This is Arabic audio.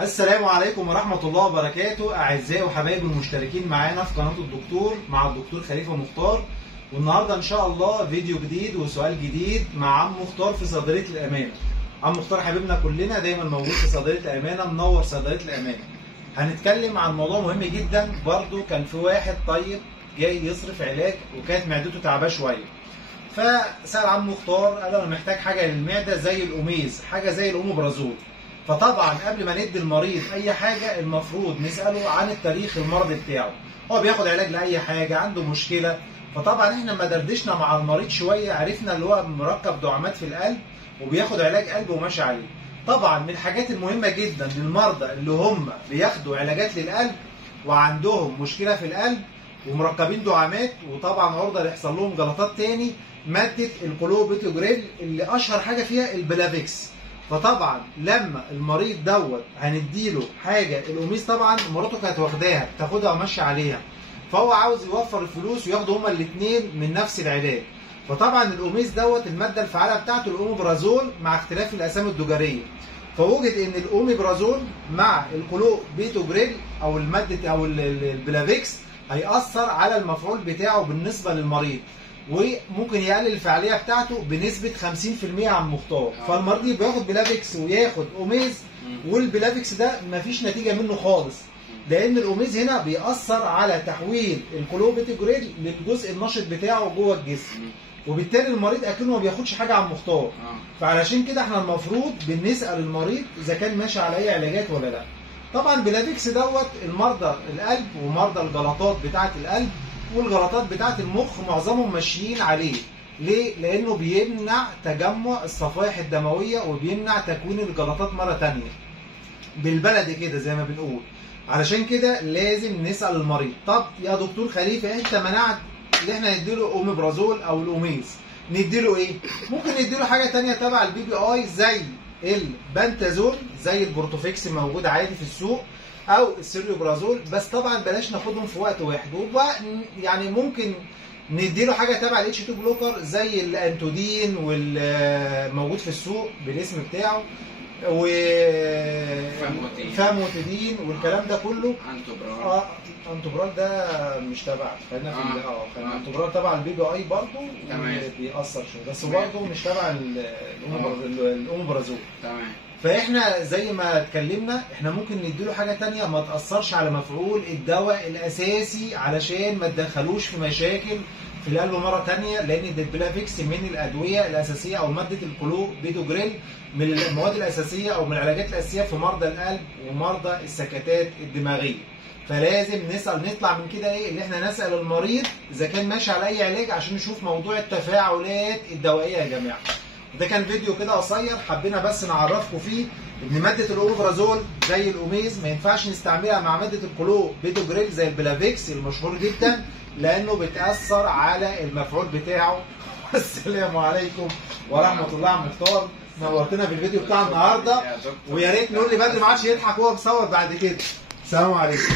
السلام عليكم ورحمة الله وبركاته. أعزائي وحبايبي المشتركين معانا في قناة الدكتور مع الدكتور خليفة مختار. والنهاردة إن شاء الله فيديو جديد وسؤال جديد مع عم مختار في صيدلية الأمانة. عم مختار حبيبنا كلنا دايما موجود في صيدلية الأمانة، منور صيدلية الأمانة. هنتكلم عن موضوع مهم جدا. برضو كان في واحد طيب جاي يصرف علاج وكانت معدته تعباه شوية، فسأل عم مختار قال أنا محتاج حاجة للمعدة زي الأوميز، حاجة زي الأوميبرازول. فطبعا قبل ما ندي المريض اي حاجه المفروض نساله عن التاريخ المرضي بتاعه، هو بياخد علاج لاي حاجه، عنده مشكله. فطبعا احنا لما دردشنا مع المريض شويه عرفنا اللي هو مركب دعامات في القلب وبياخد علاج قلب وماشي عليه. طبعا من الحاجات المهمه جدا للمرضى اللي هم بياخدوا علاجات للقلب وعندهم مشكله في القلب ومركبين دعامات وطبعا عرضه يحصل لهم جلطات تاني، ماده الكلوبيتوجريل اللي اشهر حاجه فيها البلافيكس. فطبعا لما المريض دوت هنديله حاجه الاوميز، طبعا مراته كانت واخداها بتاخدها وماشيه عليها، فهو عاوز يوفر الفلوس وياخدوا هما الاثنين من نفس العلاج. فطبعا الاوميز دوت الماده الفعاله بتاعته الاوميبرازول مع اختلاف الاسامي التجاريه. فوجد ان الاوميبرازول مع الكلوبيتوجريل او الماده او البلافيكس هيأثر على المفعول بتاعه بالنسبه للمريض، وممكن يقلل الفعاليه بتاعته بنسبه 50% عن مختار. فالمريض بياخد بلافيكس وياخد اوميز، والبلافيكس ده مفيش نتيجه منه خالص، لان الاوميز هنا بيأثر على تحويل الكلوبيتوجريل للجزء النشط بتاعه جوه الجسم، وبالتالي المريض اكنه ما بياخدش حاجه عن مختار. فعلشان كده احنا المفروض بنسال المريض اذا كان ماشي على اي علاجات ولا لا. طبعا بلافيكس دوت المرضى القلب ومرضى الجلطات بتاعه القلب والجلطات بتاعه المخ معظمهم ماشيين عليه. ليه؟ لانه بيمنع تجمع الصفائح الدمويه وبيمنع تكوين الجلطات مره ثانيه. بالبلدي كده زي ما بنقول. علشان كده لازم نسال المريض، طب يا دكتور خليفه انت منعت ان احنا نديله اوميبرازول او الاوميز، نديله ايه؟ ممكن نديله حاجه ثانيه تبع البي بي اي زي البنتازول، زي البورتوفيكس موجود عادي في السوق، او السيريوبرازول، بس طبعا بلاش ناخدهم في وقت واحد. يعني ممكن نديله حاجه تبع الاتش 2 بلوكر زي الانتودين والموجود في السوق بالاسم بتاعه، وفاموتيدين والكلام ده كله. انتوبرال ده مش تبع، خلينا في انتوبرال تبع البي بي اي برضه بيأثر شويه، بس برضه مش تبع الاوميبرازول. تمام. فاحنا زي ما اتكلمنا احنا ممكن نديله حاجه ثانيه ما تاثرش على مفعول الدواء الاساسي علشان ما تدخلوش في مشاكل في القلب مره ثانيه، لان البلافيكس من الادويه الاساسيه او ماده الكلوبيتوجريل من المواد الاساسيه او من العلاجات الاساسيه في مرضى القلب ومرضى السكتات الدماغيه. فلازم نطلع من كده ايه اللي احنا نسال المريض اذا كان ماشي على اي علاج عشان نشوف موضوع التفاعلات الدوائيه يا جماعه. ده كان فيديو كده قصير حبينا بس نعرفكم فيه ان ماده الاوميبرازول زي الاوميز ما ينفعش نستعملها مع ماده الكلوبيتوجريل زي البلافيكس المشهور جدا، لانه بتاثر على المفعول بتاعه. السلام عليكم ورحمه الله. عم مختار نورتنا في الفيديو بتاع النهارده، ويا ريت نقول لي بدري ما عادش يضحك وهو بيصور بعد كده. السلام عليكم.